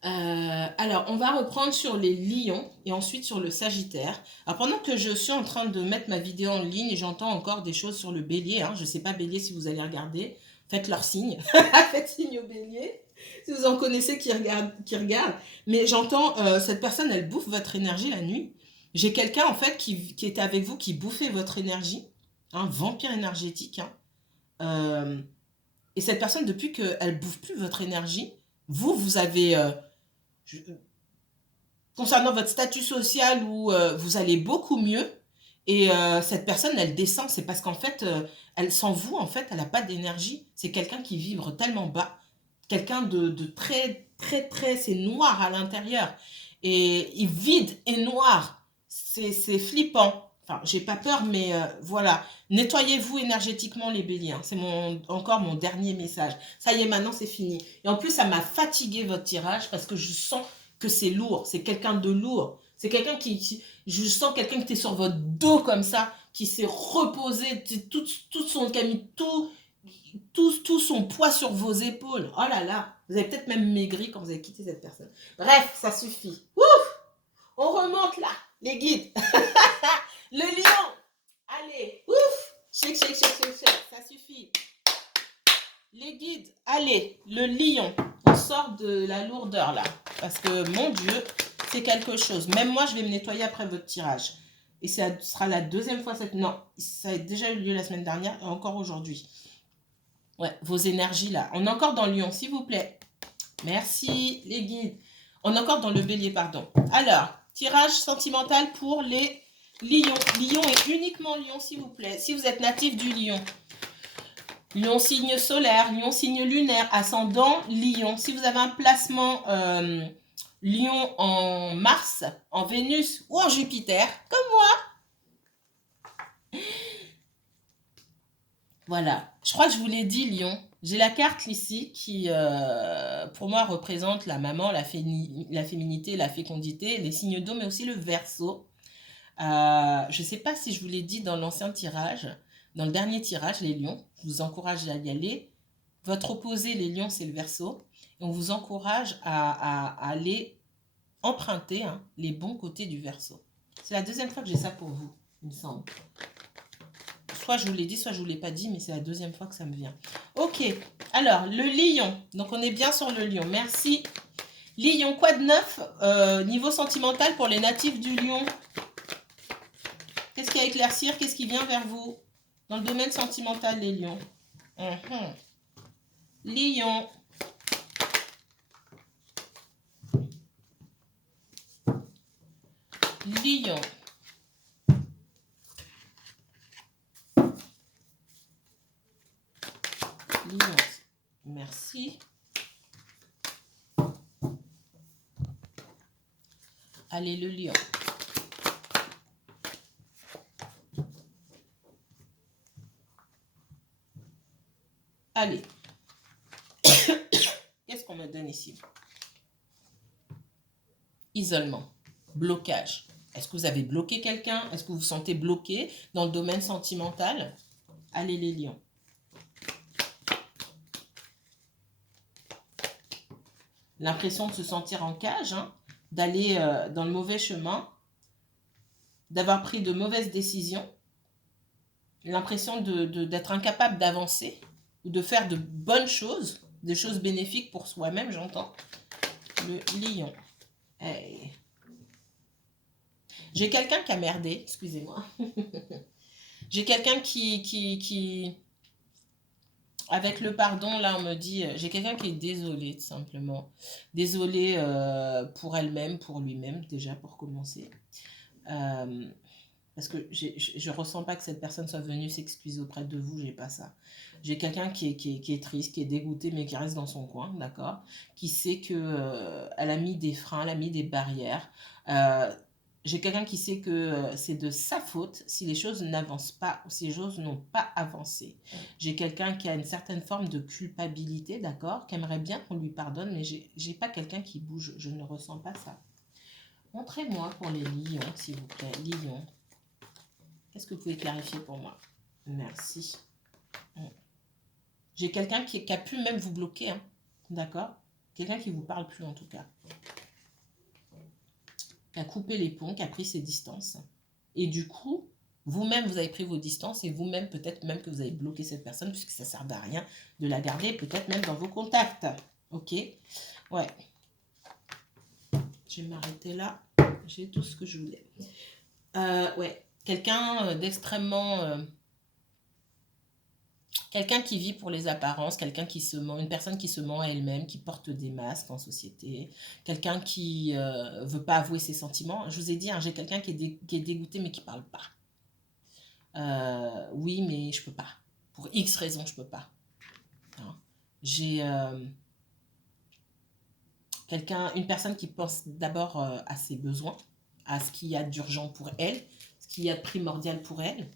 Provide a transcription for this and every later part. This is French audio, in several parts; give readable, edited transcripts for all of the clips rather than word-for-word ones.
Alors, on va reprendre sur les lions et ensuite sur le sagittaire. Alors, pendant que je suis en train de mettre ma vidéo en ligne, j'entends encore des choses sur le bélier. Hein. Je ne sais pas, bélier, si vous allez regarder. Faites leur signe. Faites signe au bélier. Si vous en connaissez qui regardent. Mais j'entends, cette personne, elle bouffe votre énergie la nuit. J'ai quelqu'un, en fait, qui était avec vous, qui bouffait votre énergie. Un vampire énergétique. Hein. Euh, et cette personne, depuis qu'elle ne bouffe plus votre énergie, vous avez... je- concernant votre statut social où vous allez beaucoup mieux et cette personne elle descend, c'est parce qu'en fait elle sans vous en fait elle n'a pas d'énergie, c'est quelqu'un qui vibre tellement bas, quelqu'un de très très très, c'est noir à l'intérieur et il vide et noir, c'est flippant. Enfin, j'ai pas peur, mais voilà. Nettoyez-vous énergétiquement les béliers. Hein. C'est encore mon dernier message. Ça y est, maintenant c'est fini. Et en plus, ça m'a fatigué votre tirage parce que je sens que c'est lourd, c'est quelqu'un de lourd. C'est quelqu'un je sens quelqu'un qui est sur votre dos comme ça, qui s'est reposé, qui a mis tout son poids sur vos épaules. Oh là là, vous avez peut-être même maigri quand vous avez quitté cette personne. Bref, ça suffit. Ouf, on remonte là, les guides. Le lion, allez, ouf, shake, shake, shake, shake, shake, ça suffit. Les guides, allez, le lion, on sort de la lourdeur là. Parce que, mon Dieu, c'est quelque chose. Même moi, je vais me nettoyer après votre tirage. Et ça sera la deuxième fois cette... Non, ça a déjà eu lieu la semaine dernière et encore aujourd'hui. Ouais, vos énergies là. On est encore dans le lion, s'il vous plaît. Merci, les guides. On est encore dans le bélier, pardon. Alors, tirage sentimental pour les lions. Lion et uniquement lion, s'il vous plaît. Si vous êtes natif du lion. Lion signe solaire, lion signe lunaire, ascendant lion. Si vous avez un placement lion en Mars, en Vénus ou en Jupiter, comme moi, voilà. Je crois que je vous l'ai dit, lion. J'ai la carte ici qui, pour moi, représente la maman, la féminité, la fécondité, les signes d'eau, mais aussi le verso. Je ne sais pas si je vous l'ai dit dans l'ancien tirage, dans le dernier tirage, les lions. Je vous encourage à y aller. Votre opposé, les lions, c'est le verso. Et on vous encourage à aller emprunter hein, les bons côtés du verso. C'est la deuxième fois que j'ai ça pour vous, il me semble. Soit je vous l'ai dit, soit je ne vous l'ai pas dit, mais c'est la deuxième fois que ça me vient. Ok, alors le lion. Donc on est bien sur le lion. Merci. Lion, quoi de neuf niveau sentimental pour les natifs du lion? Qu'est-ce qu'il y a à éclaircir? Qu'est-ce qui vient vers vous dans le domaine sentimental, les lions? Lion. Lion. Lion. Merci. Allez, le lion. Allez. Qu'est-ce qu'on me donne ici? Isolement. Blocage. Est-ce que vous avez bloqué quelqu'un? Est-ce que vous vous sentez bloqué dans le domaine sentimental? Allez, les lions. L'impression de se sentir en cage, hein, d'aller dans le mauvais chemin, d'avoir pris de mauvaises décisions, l'impression d'être incapable d'avancer ou de faire de bonnes choses, des choses bénéfiques pour soi-même, j'entends. Le lion. Hey. J'ai quelqu'un qui a merdé, excusez-moi. J'ai quelqu'un qui, avec le pardon, là, on me dit, j'ai quelqu'un qui est désolé, tout simplement. Désolé pour elle-même, pour lui-même, déjà, pour commencer. Parce que je ressens pas que cette personne soit venue s'excuser auprès de vous, j'ai pas ça. J'ai quelqu'un qui est triste, qui est dégoûté, mais qui reste dans son coin, d'accord? Qui sait que elle a mis des freins, elle a mis des barrières. J'ai quelqu'un qui sait que c'est de sa faute si les choses n'avancent pas ou si les choses n'ont pas avancé. J'ai quelqu'un qui a une certaine forme de culpabilité, d'accord? Qui aimerait bien qu'on lui pardonne, mais j'ai pas quelqu'un qui bouge, je ne ressens pas ça. Montrez-moi pour les lions, s'il vous plaît. Lions. Qu'est-ce que vous pouvez clarifier pour moi? Merci. J'ai quelqu'un qui a pu même vous bloquer, hein, d'accord? Quelqu'un qui ne vous parle plus en tout cas. Qui a coupé les ponts, qui a pris ses distances. Et du coup, vous-même, vous avez pris vos distances et vous-même, peut-être même que vous avez bloqué cette personne puisque ça ne servait à rien de la garder, peut-être même dans vos contacts. Ok? Ouais. Je vais m'arrêter là. J'ai tout ce que je voulais. Ouais. Quelqu'un d'extrêmement... quelqu'un qui vit pour les apparences, quelqu'un qui se ment, une personne qui se ment à elle-même, qui porte des masques en société, quelqu'un qui veut pas avouer ses sentiments. Je vous ai dit, hein, j'ai quelqu'un qui est dégoûté mais qui parle pas. Oui, mais je peux pas. Pour X raisons, je peux pas. Hein. J'ai une personne qui pense d'abord à ses besoins, à ce qu'il y a d'urgent pour elle, ce qu'il y a de primordial pour elle.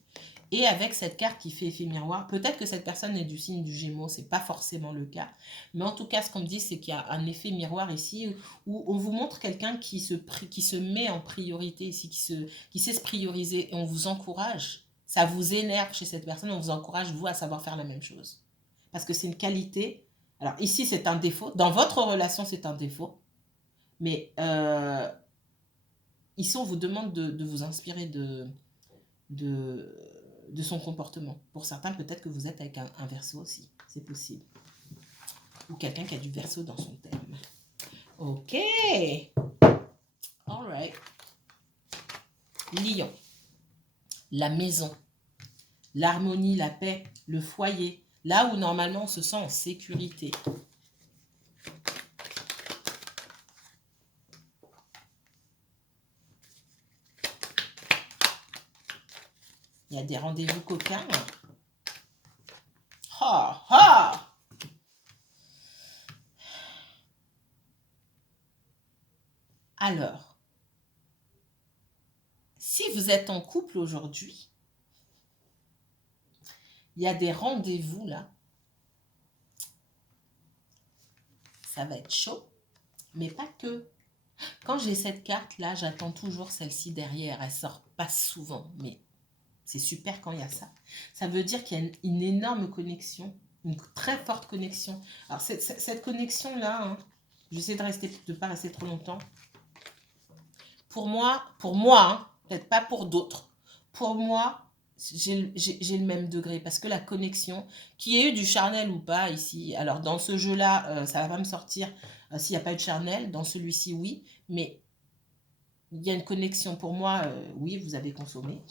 Et avec cette carte qui fait effet miroir, peut-être que cette personne est du signe du Gémeaux, c'est pas forcément le cas. Mais en tout cas, ce qu'on me dit, c'est qu'il y a un effet miroir ici où on vous montre quelqu'un qui se met en priorité ici, qui sait se prioriser et on vous encourage. Ça vous énerve chez cette personne, on vous encourage, vous, à savoir faire la même chose. Parce que c'est une qualité. Alors ici, c'est un défaut. Dans votre relation, c'est un défaut. Mais ici, on vous demande de vous inspirer de son comportement. Pour certains, peut-être que vous êtes avec un Verseau aussi. C'est possible. Ou quelqu'un qui a du Verseau dans son thème. Ok. All right. Lion. La maison. L'harmonie, la paix, le foyer. Là où normalement on se sent en sécurité. Il y a des rendez-vous coquins. Ha, ha! Alors, si vous êtes en couple aujourd'hui, il y a des rendez-vous là. Ça va être chaud, mais pas que. Quand j'ai cette carte là, j'attends toujours celle-ci derrière. Elle sort pas souvent, mais c'est super quand il y a ça. Ça veut dire qu'il y a une énorme connexion, une très forte connexion. Alors cette connexion là, hein, j'essaie de ne pas rester trop longtemps. Pour moi, hein, peut-être pas pour d'autres. Pour moi, j'ai le même degré parce que la connexion, qu'il y ait eu du charnel ou pas ici, alors dans ce jeu-là, ça va pas me sortir s'il n'y a pas eu de charnel, dans celui-ci, oui, mais il y a une connexion. Pour moi, oui, vous avez consommé,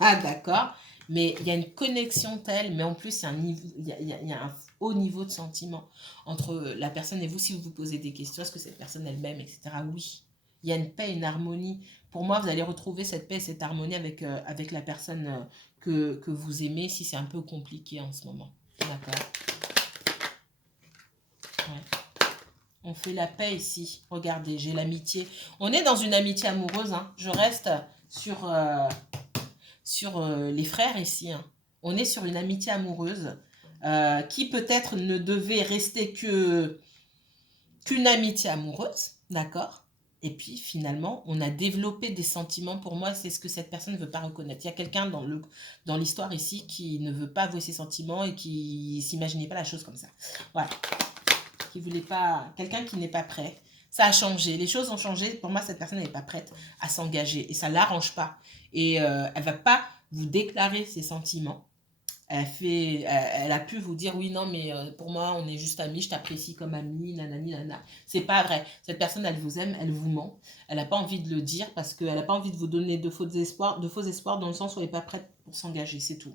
ah d'accord, mais il y a une connexion telle, mais en plus, il y a un haut niveau de sentiment entre la personne et vous. Si vous vous posez des questions, est-ce que cette personne elle-même, etc., oui. Il y a une paix, une harmonie. Pour moi, vous allez retrouver cette paix, cette harmonie avec la personne que vous aimez, si c'est un peu compliqué en ce moment. D'accord. Ouais. On fait la paix ici. Regardez, j'ai l'amitié. On est dans une amitié amoureuse. Hein. Je reste sur les frères ici. Hein. On est sur une amitié amoureuse qui peut-être ne devait rester qu'une amitié amoureuse. D'accord. Et puis, finalement, on a développé des sentiments. Pour moi, c'est ce que cette personne ne veut pas reconnaître. Il y a quelqu'un dans l'histoire ici qui ne veut pas avouer ses sentiments et qui ne s'imaginait pas la chose comme ça. Voilà. Qui voulait pas... Quelqu'un qui n'est pas prêt. Ça a changé. Les choses ont changé. Pour moi, cette personne n'est pas prête à s'engager. Et ça ne l'arrange pas. Et elle ne va pas vous déclarer ses sentiments. Elle a pu vous dire oui, non, mais pour moi, on est juste amis, je t'apprécie comme amie, nanani, nana. C'est pas vrai. Cette personne, elle vous aime, elle vous ment. Elle n'a pas envie de le dire parce qu'elle n'a pas envie de vous donner de faux espoirs dans le sens où elle n'est pas prête pour s'engager, c'est tout.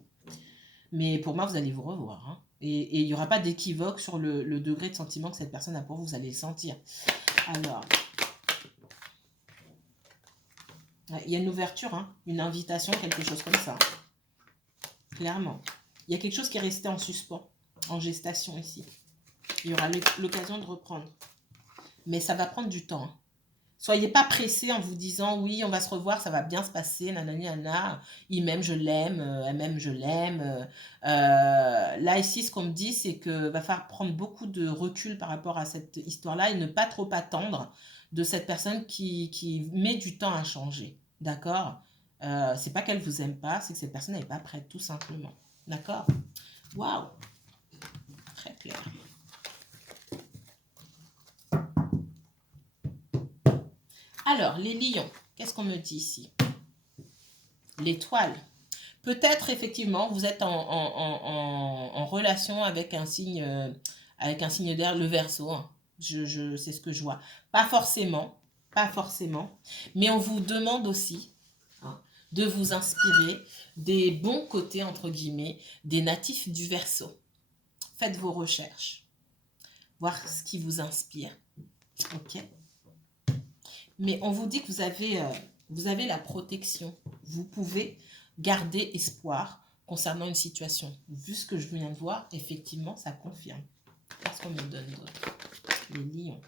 Mais pour moi, vous allez vous revoir. Hein. Et il n'y aura pas d'équivoque sur le degré de sentiment que cette personne a pour vous, vous allez le sentir. Alors, il y a une ouverture, hein, une invitation, quelque chose comme ça. Clairement. Il y a quelque chose qui est resté en suspens, en gestation ici. Il y aura l'occasion de reprendre. Mais ça va prendre du temps. Hein. Soyez pas pressés en vous disant, oui, on va se revoir, ça va bien se passer, nanani, nana. Il m'aime, je l'aime, elle m'aime, je l'aime. Là, ici, ce qu'on me dit, c'est que va falloir prendre beaucoup de recul par rapport à cette histoire-là et ne pas trop attendre de cette personne qui met du temps à changer. D'accord. C'est pas qu'elle vous aime pas, c'est que cette personne n'est pas prête, tout simplement. D'accord. Waouh. Très clair. Alors, les lions, qu'est-ce qu'on me dit ici? L'étoile. Peut-être effectivement, vous êtes en relation avec un signe d'air, le Verseau, hein. C'est ce que je vois. Pas forcément, pas forcément, mais on vous demande aussi, hein, de vous inspirer des bons côtés, entre guillemets, des natifs du Verseau. Faites vos recherches, voir ce qui vous inspire. Ok. Mais on vous dit que vous avez la protection. Vous pouvez garder espoir concernant une situation. Vu ce que je viens de voir, effectivement, ça confirme. Qu'est-ce qu'on me donne d'autre? Les lions.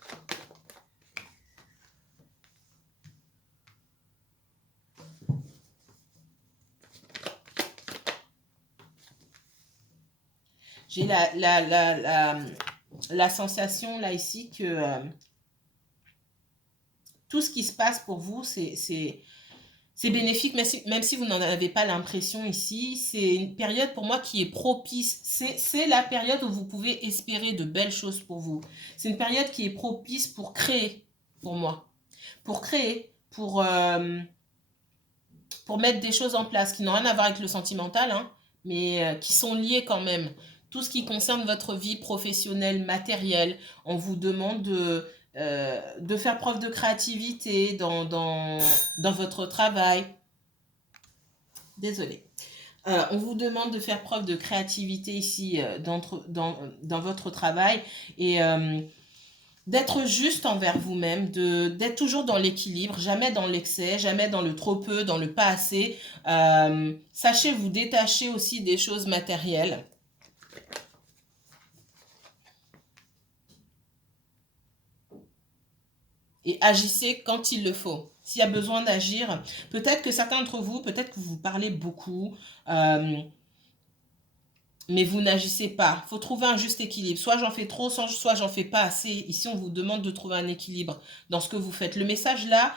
J'ai la sensation là ici que tout ce qui se passe pour vous, c'est bénéfique, même si vous n'en avez pas l'impression ici. C'est une période pour moi qui est propice. C'est la période où vous pouvez espérer de belles choses pour vous. C'est une période qui est propice pour créer, pour moi. Pour créer, pour mettre des choses en place qui n'ont rien à voir avec le sentimental, hein, mais qui sont liées quand même. Tout ce qui concerne votre vie professionnelle, matérielle, on vous demande de faire preuve de créativité dans votre travail. Désolée. On vous demande de faire preuve de créativité ici dans votre travail et d'être juste envers vous-même, d'être toujours dans l'équilibre, jamais dans l'excès, jamais dans le trop peu, dans le pas assez. Sachez vous détacher aussi des choses matérielles. Et agissez quand il le faut. S'il y a besoin d'agir, peut-être que certains d'entre vous, peut-être que vous parlez beaucoup, mais vous n'agissez pas. Il faut trouver un juste équilibre. Soit j'en fais trop, soit j'en fais pas assez. Ici, on vous demande de trouver un équilibre dans ce que vous faites. Le message là,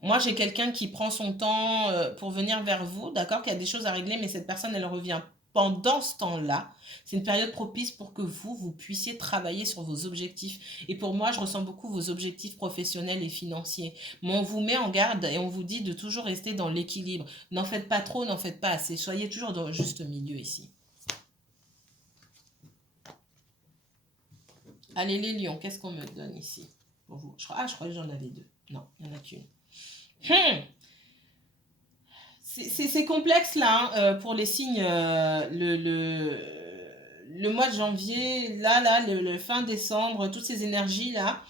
moi j'ai quelqu'un qui prend son temps pour venir vers vous, d'accord, qui a des choses à régler, mais cette personne, elle revient pendant ce temps-là. C'est une période propice pour que vous puissiez travailler sur vos objectifs. Et pour moi, je ressens beaucoup vos objectifs professionnels et financiers. Mais on vous met en garde et on vous dit de toujours rester dans l'équilibre. N'en faites pas trop, n'en faites pas assez. Soyez toujours dans le juste milieu ici. Allez, les lions, qu'est-ce qu'on me donne ici pour vous? Je crois que j'en avais deux. Non, il n'y en a qu'une. C'est complexe là, hein, pour les signes. Le mois de janvier, le fin décembre, toutes ces énergies-là,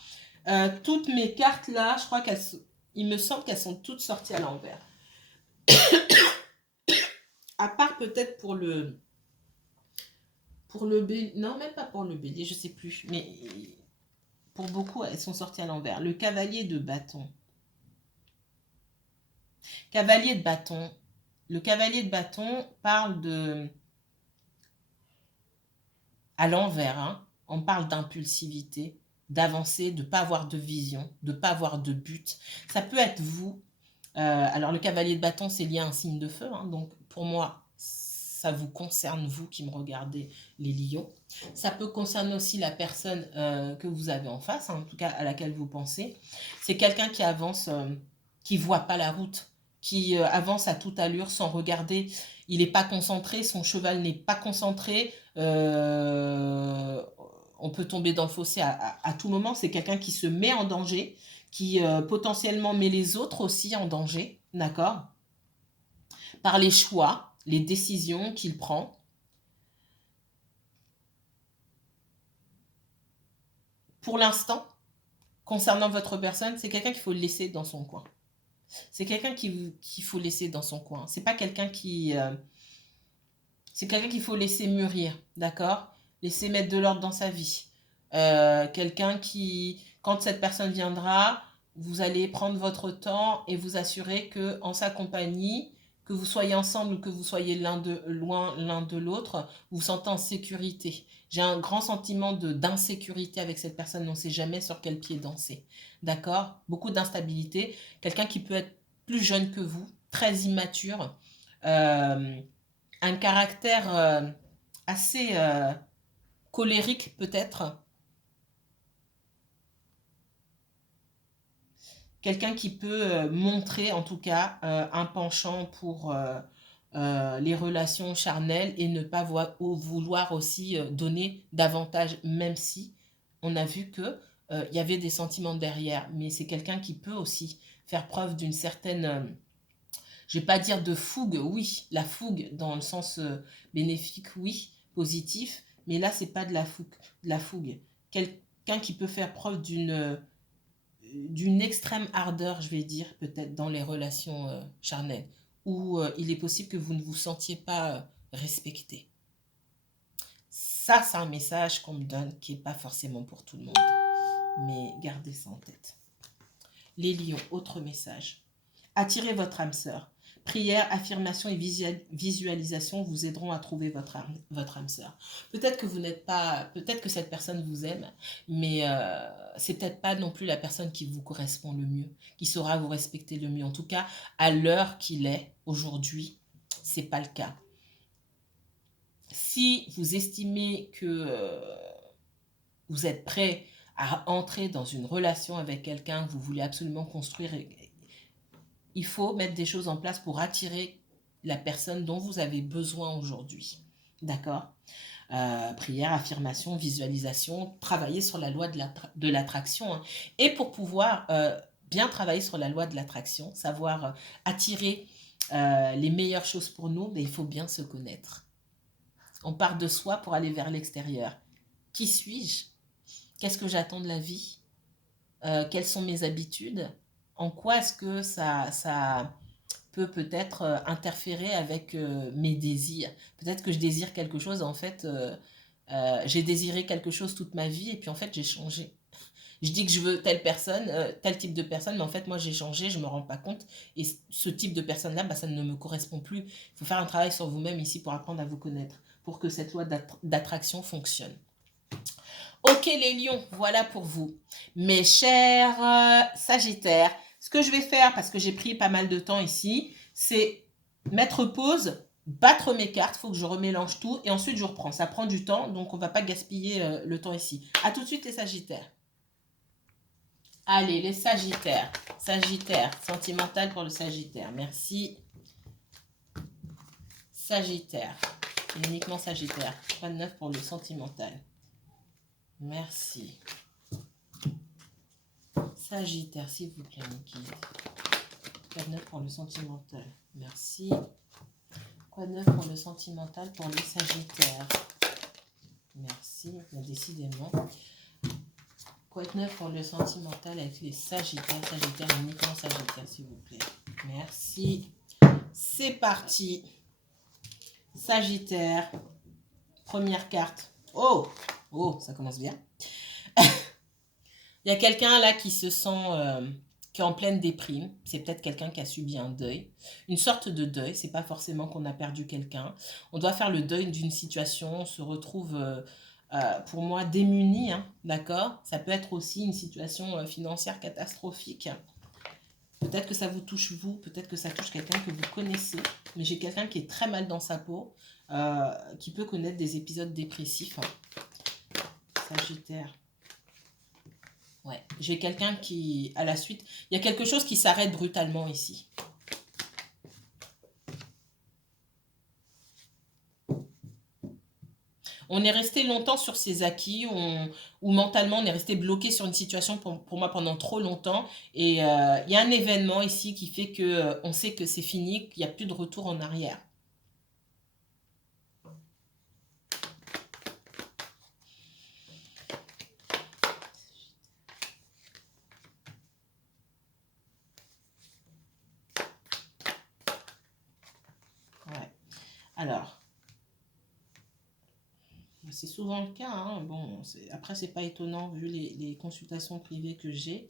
toutes mes cartes là, je crois il me semble qu'elles sont toutes sorties à l'envers. À part peut-être pour le bélier, non, même pas pour le bélier, je sais plus, mais pour beaucoup, elles sont sorties à l'envers. Le cavalier de bâton. Cavalier de bâton. Le cavalier de bâton parle de... À l'envers, hein, on parle d'impulsivité, d'avancer, de ne pas avoir de vision, de ne pas avoir de but. Ça peut être vous. Alors, le cavalier de bâton, c'est lié à un signe de feu. Hein, donc, pour moi, ça vous concerne, vous qui me regardez, les lions. Ça peut concerner aussi la personne que vous avez en face, hein, en tout cas à laquelle vous pensez. C'est quelqu'un qui avance, qui ne voit pas la route, qui avance à toute allure sans regarder. Il n'est pas concentré, son cheval n'est pas concentré. On peut tomber dans le fossé à tout moment. C'est quelqu'un qui se met en danger, qui potentiellement met les autres aussi en danger, d'accord? Par les choix, les décisions qu'il prend. Pour l'instant, concernant votre personne, c'est quelqu'un qu'il faut laisser dans son coin. C'est quelqu'un qu'il faut laisser dans son coin. C'est pas quelqu'un c'est quelqu'un qu'il faut laisser mûrir, d'accord? Laisser mettre de l'ordre dans sa vie. Quelqu'un qui, quand cette personne viendra, vous allez prendre votre temps et vous assurer que en sa compagnie, que vous soyez ensemble ou que vous soyez loin l'un de l'autre, vous vous sentez en sécurité. J'ai un grand sentiment d'insécurité avec cette personne. On ne sait jamais sur quel pied danser. D'accord? Beaucoup d'instabilité. Quelqu'un qui peut être plus jeune que vous, très immature, un caractère assez colérique peut-être. quelqu'un qui peut montrer en tout cas un penchant pour les relations charnelles et ne pas vouloir aussi donner davantage, même si on a vu que il y avait des sentiments derrière. Mais c'est quelqu'un qui peut aussi faire preuve d'une certaine, je vais pas dire de fougue, oui, la fougue dans le sens bénéfique, oui, positif, mais là c'est pas de la fougue, Quelqu'un qui peut faire preuve d'une extrême ardeur, je vais dire, peut-être dans les relations charnelles, où il est possible que vous ne vous sentiez pas respecté. Ça, c'est un message qu'on me donne qui n'est pas forcément pour tout le monde. Mais gardez ça en tête. Les lions, autre message. Attirez votre âme sœur. Prière, affirmation et visualisation vous aideront à trouver votre âme sœur. Peut-être que vous n'êtes pas, peut-être que cette personne vous aime, mais c'est peut-être pas non plus la personne qui vous correspond le mieux, qui saura vous respecter le mieux. En tout cas, à l'heure qu'il est aujourd'hui, c'est pas le cas. Si vous estimez que vous êtes prêt à entrer dans une relation avec quelqu'un que vous voulez absolument construire, il faut mettre des choses en place pour attirer la personne dont vous avez besoin aujourd'hui. D'accord? Prière, affirmation, visualisation, travailler sur la loi de l'attraction. Hein. Et pour pouvoir bien travailler sur la loi de l'attraction, savoir attirer les meilleures choses pour nous, mais il faut bien se connaître. On part de soi pour aller vers l'extérieur. Qui suis-je? Qu'est-ce que j'attends de la vie? Quelles sont mes habitudes? En quoi est-ce que ça peut-être interférer avec mes désirs? Peut-être que je désire quelque chose, en fait, j'ai désiré quelque chose toute ma vie et puis en fait, j'ai changé. Je dis que je veux telle personne, tel type de personne, mais en fait, moi, j'ai changé, je ne me rends pas compte. Et ce type de personne-là, bah, ça ne me correspond plus. Il faut faire un travail sur vous-même ici pour apprendre à vous connaître, pour que cette loi d'attraction fonctionne. Ok les lions, voilà pour vous. Mes chers Sagittaires, ce que je vais faire, parce que j'ai pris pas mal de temps ici, c'est mettre pause, battre mes cartes, il faut que je remélange tout, et ensuite je reprends. Ça prend du temps, donc on ne va pas gaspiller le temps ici. A tout de suite les Sagittaires. Allez, les Sagittaires. Sagittaire, sentimental pour le Sagittaire. Merci. Sagittaire. Uniquement Sagittaire. Pas de neuf pour le sentimental. Merci. Sagittaire, s'il vous plaît, Niki. Quoi de neuf pour le sentimental? Merci. Quoi de neuf pour le sentimental pour les Sagittaires? Merci, mais décidément. Quoi de neuf pour le sentimental avec les Sagittaires? Sagittaire, uniquement Sagittaire, s'il vous plaît. Merci. C'est parti. Sagittaire. Première carte. Oh! Oh, ça commence bien. Il y a quelqu'un là qui se sent, qui est en pleine déprime. C'est peut-être quelqu'un qui a subi un deuil. Une sorte de deuil. C'est pas forcément qu'on a perdu quelqu'un. On doit faire le deuil d'une situation. On se retrouve, pour moi, démuni. Hein, d'accord? Ça peut être aussi une situation financière catastrophique. Peut-être que ça vous touche vous. Peut-être que ça touche quelqu'un que vous connaissez. Mais j'ai quelqu'un qui est très mal dans sa peau. Qui peut connaître des épisodes dépressifs. Hein. Sagittaire. Ouais, j'ai quelqu'un qui, à la suite, il y a quelque chose qui s'arrête brutalement ici. On est resté longtemps sur ses acquis, ou mentalement on est resté bloqué sur une situation pour moi pendant trop longtemps. Et il y a un événement ici qui fait que on sait que c'est fini, qu'il n'y a plus de retour en arrière. Alors, c'est souvent le cas. Hein. Bon, après, c'est pas étonnant vu les consultations privées que j'ai.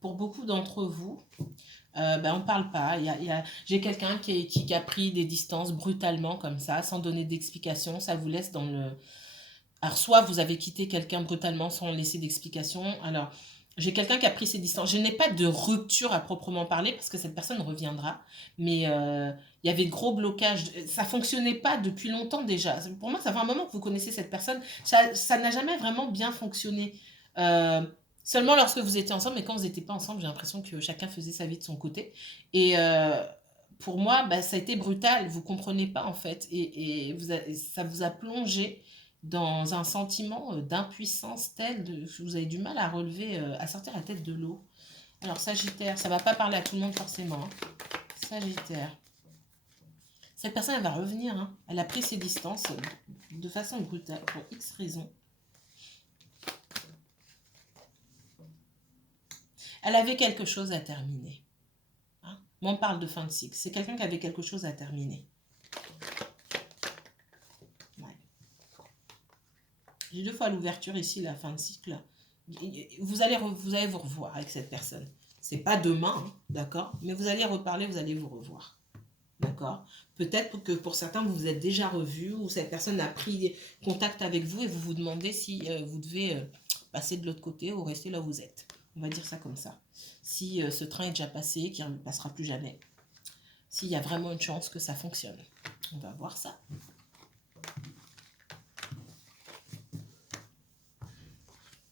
Pour beaucoup d'entre vous, ben, on ne parle pas. J'ai quelqu'un qui a pris des distances brutalement comme ça, sans donner d'explication. Ça vous laisse dans le... Alors, soit vous avez quitté quelqu'un brutalement sans laisser d'explication. Alors, j'ai quelqu'un qui a pris ses distances. Je n'ai pas de rupture à proprement parler parce que cette personne reviendra. Mais il y avait de gros blocages. Ça ne fonctionnait pas depuis longtemps déjà. Pour moi, ça fait un moment que vous connaissez cette personne. Ça n'a jamais vraiment bien fonctionné. Seulement lorsque vous étiez ensemble, mais quand vous n'étiez pas ensemble, j'ai l'impression que chacun faisait sa vie de son côté. Et pour moi, bah, ça a été brutal. Vous ne comprenez pas, en fait. Ça vous a plongé dans un sentiment d'impuissance tel que vous avez du mal à relever, à sortir la tête de l'eau. Alors, Sagittaire, ça ne va pas parler à tout le monde forcément, hein. Sagittaire. Cette personne, elle va revenir, hein. Elle a pris ses distances de façon brutale pour X raisons. Elle avait quelque chose à terminer. Hein. Moi, on parle de fin de cycle. C'est quelqu'un qui avait quelque chose à terminer. Ouais. J'ai 2 fois l'ouverture ici, la fin de cycle. Vous allez vous revoir avec cette personne. C'est pas demain, hein, d'accord? Mais vous allez reparler, vous allez vous revoir. D'accord? Peut-être que pour certains, vous vous êtes déjà revus ou cette personne a pris contact avec vous et vous vous demandez si vous devez passer de l'autre côté ou rester là où vous êtes. On va dire ça comme ça. Si ce train est déjà passé, qu'il ne passera plus jamais. S'il y a vraiment une chance que ça fonctionne. On va voir ça.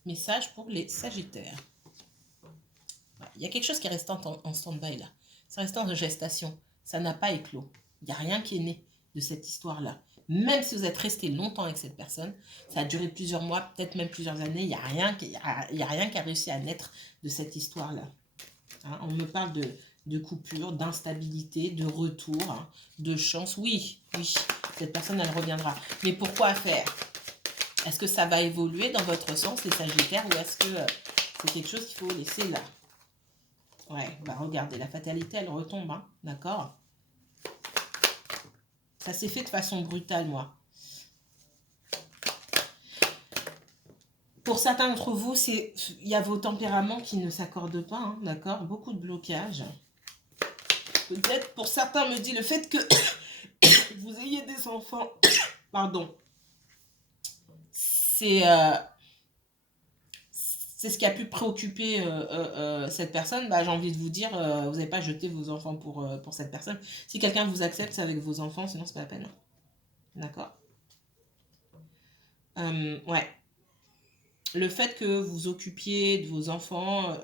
Message pour les Sagittaires. Il y a quelque chose qui est resté en stand-by là. Ça reste en gestation. Ça n'a pas éclos. Il n'y a rien qui est né de cette histoire-là. Même si vous êtes resté longtemps avec cette personne, ça a duré plusieurs mois, peut-être même plusieurs années, il n'y a rien qui a réussi à naître de cette histoire-là. Hein, on me parle de coupure, d'instabilité, de retour, hein, de chance. Oui, oui, cette personne, elle reviendra. Mais pourquoi faire? Est-ce que ça va évoluer dans votre sens, les Sagittaires, ou est-ce que c'est quelque chose qu'il faut laisser là? Ouais, bah regardez, la fatalité, elle retombe, hein, d'accord? Ça s'est fait de façon brutale, moi. Pour certains d'entre vous, il y a vos tempéraments qui ne s'accordent pas, hein, d'accord? Beaucoup de blocages. Peut-être, pour certains, me dit le fait que vous ayez des enfants, pardon, c'est ce qui a pu préoccuper cette personne. Bah, j'ai envie de vous dire, vous n'avez pas jeté vos enfants pour cette personne. Si quelqu'un vous accepte, c'est avec vos enfants, sinon c'est pas la peine. D'accord? Ouais. Le fait que vous occupiez de vos enfants,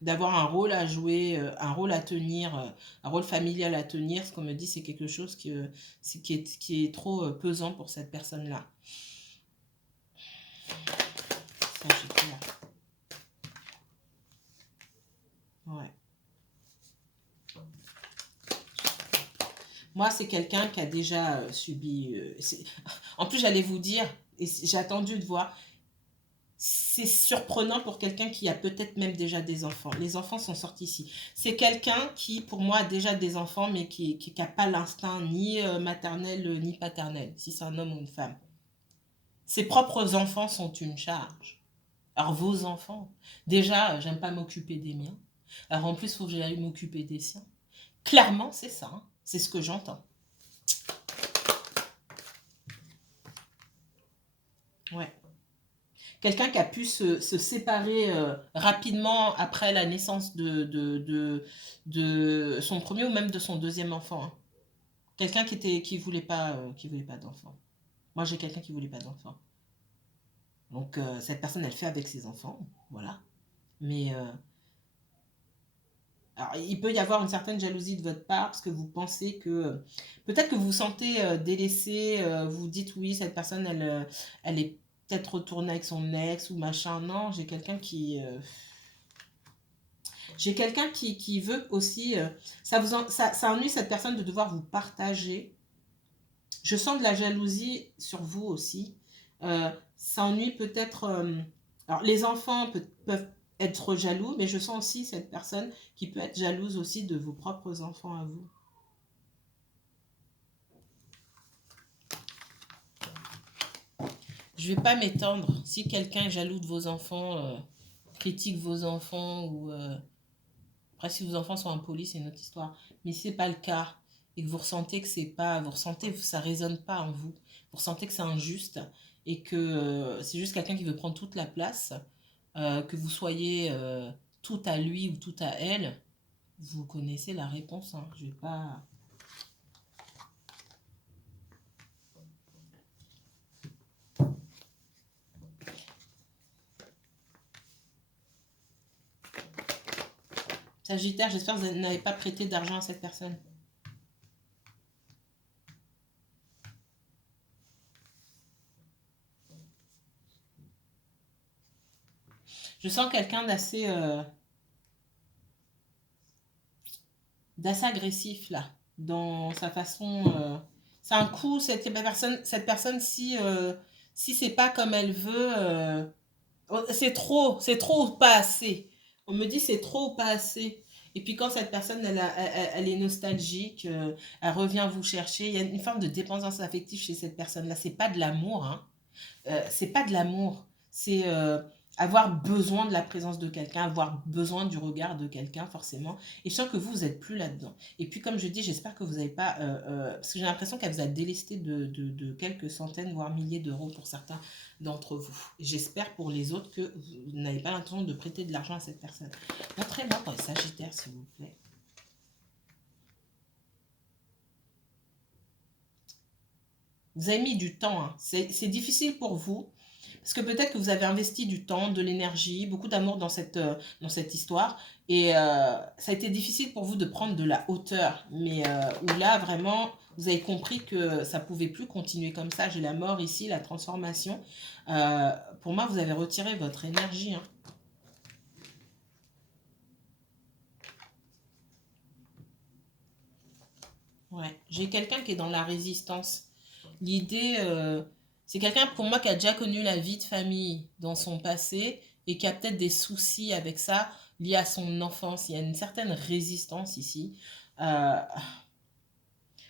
d'avoir un rôle à jouer, un rôle à tenir, un rôle familial à tenir, ce qu'on me dit, c'est quelque chose qui est trop pesant pour cette personne-là. Ouais. Moi, c'est quelqu'un qui a déjà subi... En plus, j'allais vous dire, et j'ai attendu de voir, c'est surprenant pour quelqu'un qui a peut-être même déjà des enfants. Les enfants sont sortis ici. C'est quelqu'un qui, pour moi, a déjà des enfants, mais qui n'a pas l'instinct ni maternel ni paternel, si c'est un homme ou une femme. Ses propres enfants sont une charge. Alors, vos enfants, déjà, j'aime pas m'occuper des miens. Alors, en plus, il faut que j'aille m'occuper des siens. Clairement, c'est ça. Hein. C'est ce que j'entends. Ouais. Quelqu'un qui a pu se séparer rapidement après la naissance de son premier ou même de son deuxième enfant. Hein. Quelqu'un qui voulait pas d'enfant. Moi, j'ai quelqu'un qui voulait pas d'enfant. Donc, cette personne, elle fait avec ses enfants. Voilà. Mais alors, il peut y avoir une certaine jalousie de votre part parce que vous pensez que... Peut-être que vous vous sentez délaissé, vous dites oui, cette personne, elle est peut-être retournée avec son ex ou machin. Non, j'ai quelqu'un qui... j'ai quelqu'un qui veut aussi... ça ennuie cette personne de devoir vous partager. Je sens de la jalousie sur vous aussi. Ça ennuie peut-être... alors, les enfants peuvent être jaloux, mais je sens aussi cette personne qui peut être jalouse aussi de vos propres enfants à vous. Je ne vais pas m'étendre. Si quelqu'un est jaloux de vos enfants, critique vos enfants, ou après si vos enfants sont impolis, c'est une autre histoire. Mais si ce n'est pas le cas, et que vous ressentez que c'est pas, vous ressentez que ça ne résonne pas en vous, vous ressentez que c'est injuste, et que c'est juste quelqu'un qui veut prendre toute la place, que vous soyez tout à lui ou tout à elle, vous connaissez la réponse. Hein. Je vais pas... Sagittaire, j'espère que vous n'avez pas prêté d'argent à cette personne. Je sens quelqu'un d'assez agressif là, dans sa façon. C'est un coup, cette personne si c'est pas comme elle veut, c'est trop ou pas assez. On me dit c'est trop ou pas assez. Et puis quand cette personne, elle est nostalgique, elle revient vous chercher, il y a une forme de dépendance affective chez cette personne-là. C'est pas de l'amour, hein. C'est pas de l'amour. C'est avoir besoin de la présence de quelqu'un, avoir besoin du regard de quelqu'un, forcément. Et je sens que vous n'êtes plus là-dedans. Et puis, comme je dis, j'espère que vous n'avez pas... parce que j'ai l'impression qu'elle vous a délesté de quelques centaines, voire milliers d'euros pour certains d'entre vous. J'espère pour les autres que vous n'avez pas l'intention de prêter de l'argent à cette personne. Montrez-moi pour les Sagittaires, s'il vous plaît. Vous avez mis du temps, hein. C'est difficile pour vous. Parce que peut-être que vous avez investi du temps, de l'énergie, beaucoup d'amour dans cette histoire. Et ça a été difficile pour vous de prendre de la hauteur. Mais où là, vraiment, vous avez compris que ça ne pouvait plus continuer comme ça. J'ai la mort ici, la transformation. Pour moi, vous avez retiré votre énergie, hein. Ouais. J'ai quelqu'un qui est dans la résistance. L'idée, c'est quelqu'un pour moi qui a déjà connu la vie de famille dans son passé et qui a peut-être des soucis avec ça liés à son enfance. Il y a une certaine résistance ici. Euh,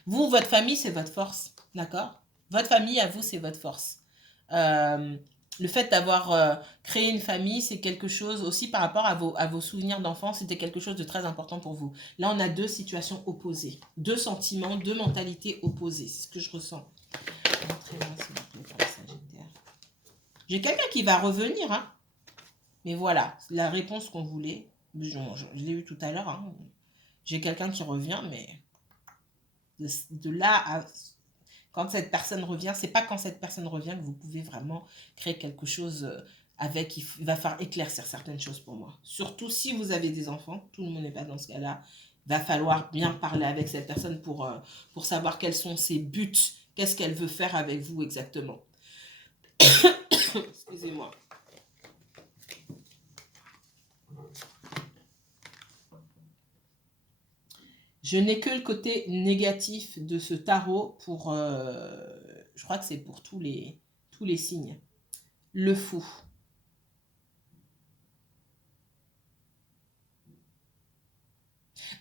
Vous, votre famille, c'est votre force, d'accord? Votre famille, à vous, c'est votre force. Euh, le fait d'avoir créé une famille, c'est quelque chose aussi par rapport à vos souvenirs d'enfance, c'était quelque chose de très important pour vous. Là, on a deux situations opposées, deux sentiments, deux mentalités opposées. C'est ce que je ressens. Montrez-moi, s'il vous plaît, pour le Sagittaire. J'ai quelqu'un qui va revenir, hein. Mais voilà, la réponse qu'on voulait. Je l'ai eu tout à l'heure, hein. J'ai quelqu'un qui revient, mais de là à quand cette personne revient, c'est pas quand cette personne revient que vous pouvez vraiment créer quelque chose avec. Il va falloir éclaircir certaines choses pour moi. Surtout si vous avez des enfants, tout le monde n'est pas dans ce cas-là. Il va falloir bien parler avec cette personne pour savoir quels sont ses buts, qu'est-ce qu'elle veut faire avec vous exactement. Excusez-moi. Je n'ai que le côté négatif de ce tarot pour... je crois que c'est pour tous les signes. Le fou.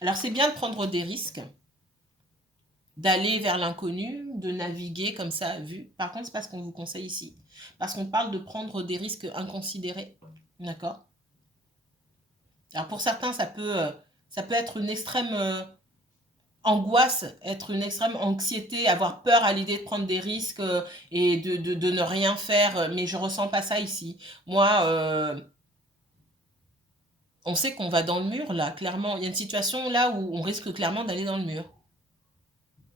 Alors c'est bien de prendre des risques, d'aller vers l'inconnu, de naviguer comme ça à vue. Par contre, c'est pas ce qu'on vous conseille ici. Parce qu'on parle de prendre des risques inconsidérés. D'accord? Alors pour certains, ça peut être une extrême angoisse, être une extrême anxiété, avoir peur à l'idée de prendre des risques et de ne rien faire. Mais je ressens pas ça ici. Moi, on sait qu'on va dans le mur là, clairement. Il y a une situation là où on risque clairement d'aller dans le mur.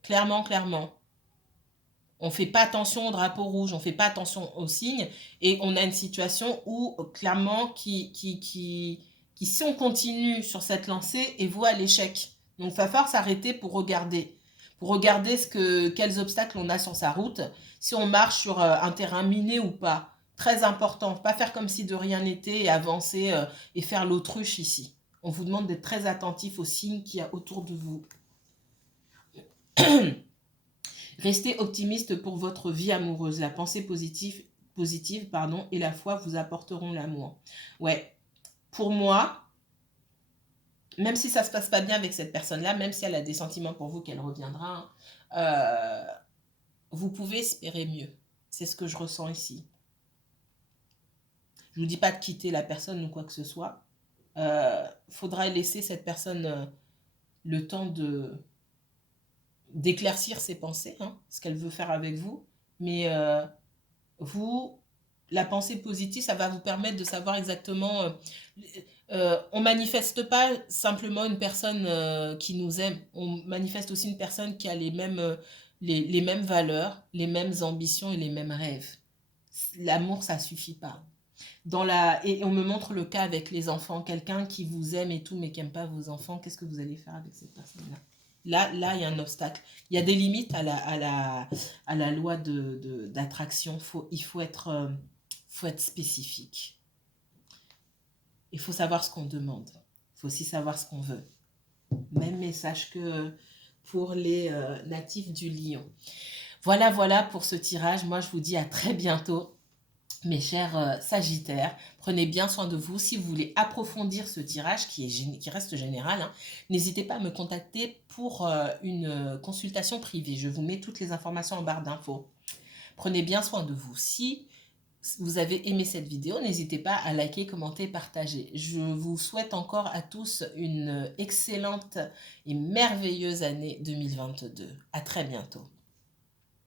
Clairement, clairement. On ne fait pas attention au drapeau rouge, on ne fait pas attention aux signes, et on a une situation où, clairement, qui si on continue sur cette lancée, est vouée à l'échec. Donc, il va falloir s'arrêter pour regarder quels obstacles on a sur sa route, si on marche sur un terrain miné ou pas. Très important, pas faire comme si de rien n'était et avancer et faire l'autruche ici. On vous demande d'être très attentif aux signes qu'il y a autour de vous. Restez optimiste pour votre vie amoureuse. La pensée positive et la foi vous apporteront l'amour. Ouais, pour moi, même si ça ne se passe pas bien avec cette personne-là, même si elle a des sentiments pour vous qu'elle reviendra, vous pouvez espérer mieux. C'est ce que je ressens ici. Je ne vous dis pas de quitter la personne ou quoi que ce soit. Faudra laisser cette personne le temps d'éclaircir ses pensées, hein, ce qu'elle veut faire avec vous. Mais vous, la pensée positive, ça va vous permettre de savoir exactement... on manifeste pas simplement une personne qui nous aime, on manifeste aussi une personne qui a les mêmes valeurs, les mêmes ambitions et les mêmes rêves. L'amour, ça suffit pas. Et on me montre le cas avec les enfants, quelqu'un qui vous aime et tout, mais qui n'aime pas vos enfants, qu'est-ce que vous allez faire avec cette personne-là? Là, il y a un obstacle. Il y a des limites à la loi d'attraction. Il faut être spécifique. Il faut savoir ce qu'on demande. Il faut aussi savoir ce qu'on veut. Même message que pour les natifs du Lion. Voilà, voilà pour ce tirage. Moi, je vous dis à très bientôt. Mes chers Sagittaires, prenez bien soin de vous. Si vous voulez approfondir ce tirage qui reste général, hein, n'hésitez pas à me contacter pour une consultation privée. Je vous mets toutes les informations en barre d'infos. Prenez bien soin de vous. Si vous avez aimé cette vidéo, n'hésitez pas à liker, commenter, partager. Je vous souhaite encore à tous une excellente et merveilleuse année 2022. À très bientôt.